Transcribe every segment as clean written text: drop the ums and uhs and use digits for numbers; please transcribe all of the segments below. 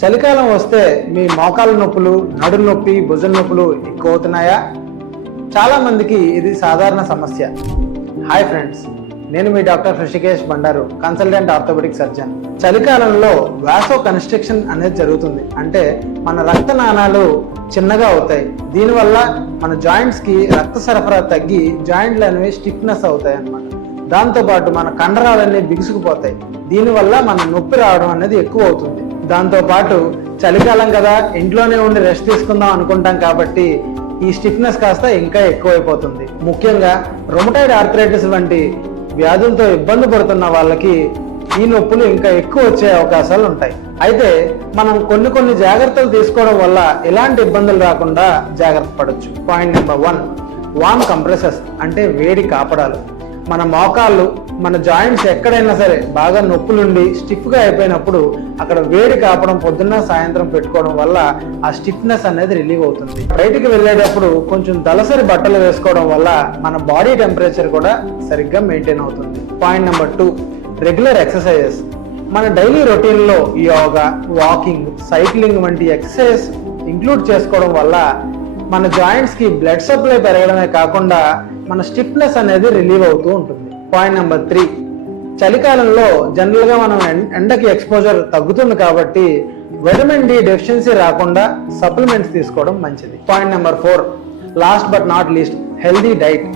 చలికాలం వస్తే మీ మోకాళ్ళ నొప్పులు, నడుము నొప్పి, భుజం నొప్పులు ఎక్కువ అవుతున్నాయా? చాలా మందికి ఇది సాధారణ సమస్య. హాయ్ ఫ్రెండ్స్, నేను మీ doctor Hrishikesh Bandaru, consultant orthopaedic surgeon. చలికాలంలో వాసో కన్స్ట్రిక్షన్ అనేది జరుగుతుంది. అంటే మన రక్తనాళాలు చిన్నగా అవుతాయి. దీనివల్ల మన జాయింట్స్ కి రక్త సరఫరా తగ్గి జాయింట్లు అనేవి స్టిఫ్నెస్ అవుతాయి అన్నమాట. దాంతోపాటు మన కండరాలన్నీ బిగుసుకుపోతాయి. దీనివల్ల మన నొప్పి రావడం అనేది ఎక్కువ అవుతుంది. దాంతోపాటు చలికాలం కదా, ఇంట్లోనే ఉండి రెస్ట్ తీసుకుందాం అనుకుంటాం కాబట్టి ఈ స్టిఫ్నెస్ కాస్త ఇంకా ఎక్కువైపోతుంది. ముఖ్యంగా రొమటాయిడ్ ఆర్థరైటిస్ వంటి వ్యాధులతో ఇబ్బంది పడుతున్న వాళ్ళకి ఈ నొప్పులు ఇంకా ఎక్కువ వచ్చే అవకాశాలు ఉంటాయి. అయితే మనం కొన్ని జాగ్రత్తలు తీసుకోవడం వల్ల ఎలాంటి ఇబ్బందులు రాకుండా జాగ్రత్త పడవచ్చు. పాయింట్ నెంబర్ 1, వార్మ్ కంప్రెసర్స్ అంటే వేడి కాపడాలు. మన మోకాళ్ళు, మన జాయింట్స్ ఎక్కడైనా సరే బాగా నొప్పులుండి స్టిఫ్గా అయిపోయినప్పుడు అక్కడ వేడి కాపడం పొద్దున్న సాయంత్రం పెట్టుకోవడం వల్ల ఆ స్టిఫ్నెస్ అనేది రిలీవ్ అవుతుంది. బయటికి వెళ్ళేటప్పుడు కొంచెం దళసరి బట్టలు వేసుకోవడం వల్ల మన బాడీ టెంపరేచర్ కూడా సరిగ్గా మెయింటైన్ అవుతుంది. Point number 2, regular exercises. మన డైలీ రొటీన్లో యోగా, వాకింగ్, సైక్లింగ్ వంటి ఎక్సర్సైజ్ ఇంక్లూడ్ చేసుకోవడం వల్ల మన జాయింట్స్కి బ్లడ్ సప్లై పెరగడమే కాకుండా మన స్టిఫ్నెస్ అనేది రిలీవ్ అవుతూ ఉంటుంది. పాయింట్ నెంబర్ 3, చలికాలంలో జనరల్గా మనం ఎండకి ఎక్స్పోజర్ తగ్గుతుంది కాబట్టి విటమిన్ డి డెఫిషియన్సీ రాకుండా సప్లిమెంట్స్ తీసుకోవడం మంచిది. Point number 4, last but not least, healthy diet.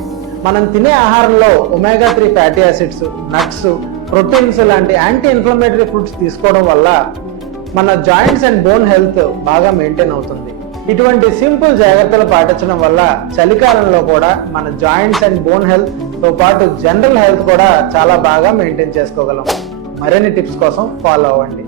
మనం తినే ఆహారంలో omega 3 fatty acids, nuts, proteins లాంటి యాంటీ ఇన్ఫ్లమేటరీ ఫుడ్స్ తీసుకోవడం వల్ల మన జాయింట్స్ అండ్ బోన్ హెల్త్ బాగా మెయింటైన్ అవుతుంది. ఇటువంటి సింపుల్ జాగ్రత్తలు పాటించడం వల్ల చలికాలంలో కూడా మన జాయింట్స్ అండ్ బోన్ హెల్త్ తో పాటు జనరల్ హెల్త్ కూడా చాలా బాగా మెయింటైన్ చేసుకోగలం. మరిన్ని టిప్స్ కోసం ఫాలో అవ్వండి.